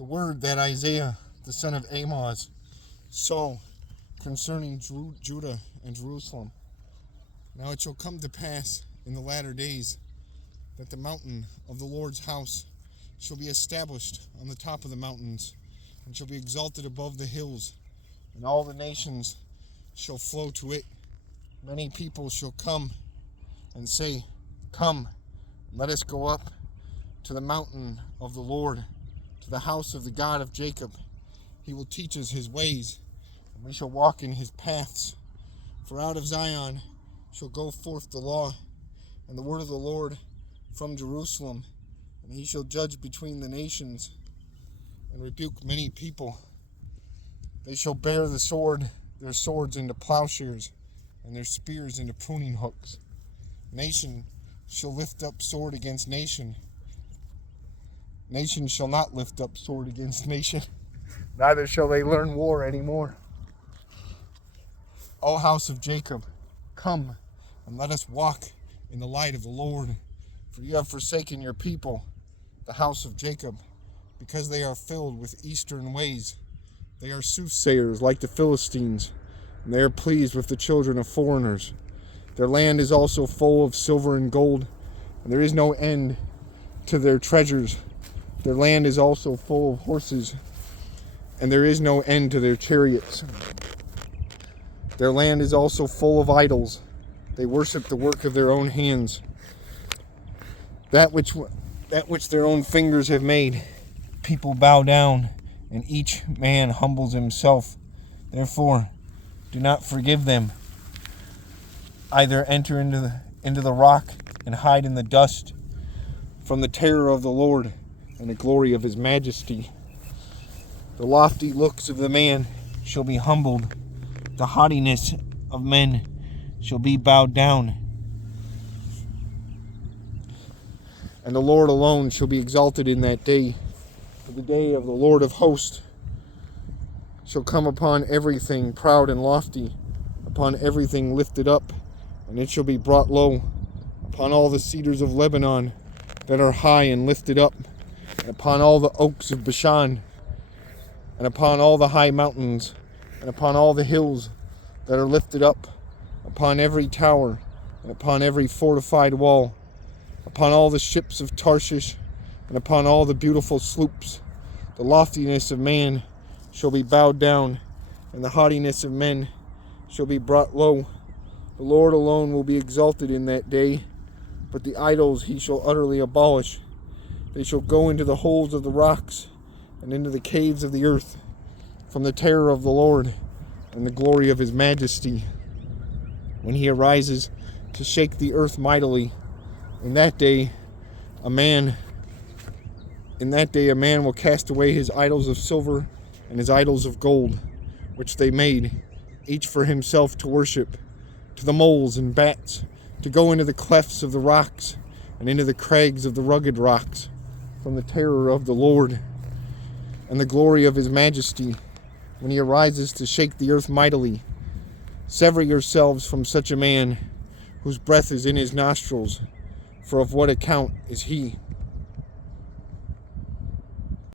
the word that Isaiah, the son of Amos, saw concerning Judah and Jerusalem. Now it shall come to pass in the latter days that the mountain of the Lord's house shall be established on the top of the mountains, and shall be exalted above the hills, and all the nations shall flow to it. Many people shall come and say, Come, let us go up to the mountain of the Lord, to the house of the God of Jacob. He will teach us his ways, and we shall walk in his paths. For out of Zion shall go forth the law, and the word of the Lord from Jerusalem. And he shall judge between the nations, and rebuke many people. They shall bear the sword, their swords into plowshares, and their spears into pruning hooks. Nation shall lift up sword against nation. Nation shall not lift up sword against nation, neither shall they learn war anymore. O house of Jacob, come and let us walk in the light of the Lord. For you have forsaken your people, the house of Jacob, because they are filled with eastern ways. They are soothsayers like the Philistines, and they are pleased with the children of foreigners. Their land is also full of silver and gold, and there is no end to their treasures. Their land is also full of horses, and there is no end to their chariots. Their land is also full of idols. They worship the work of their own hands, that which their own fingers have made. People bow down, and each man humbles himself. Therefore, do not forgive them. Either enter into the rock and hide in the dust from the terror of the Lord and the glory of his majesty. The lofty looks of the man shall be humbled. The haughtiness of men shall be bowed down. And the Lord alone shall be exalted in that day. For the day of the Lord of hosts shall come upon everything proud and lofty, upon everything lifted up, and it shall be brought low, upon all the cedars of Lebanon that are high and lifted up, and upon all the oaks of Bashan, and upon all the high mountains, and upon all the hills that are lifted up, upon every tower, and upon every fortified wall, upon all the ships of Tarshish, and upon all the beautiful sloops. The loftiness of man shall be bowed down, and the haughtiness of men shall be brought low. The Lord alone will be exalted in that day, but the idols he shall utterly abolish. They shall go into the holes of the rocks, and into the caves of the earth, from the terror of the Lord and the glory of his majesty, when he arises to shake the earth mightily. In that day a man will cast away his idols of silver and his idols of gold, which they made, each for himself to worship, to the moles and bats, to go into the clefts of the rocks and into the crags of the rugged rocks, from the terror of the Lord and the glory of his majesty, when he arises to shake the earth mightily. Sever yourselves from such a man, whose breath is in his nostrils, for of what account is he?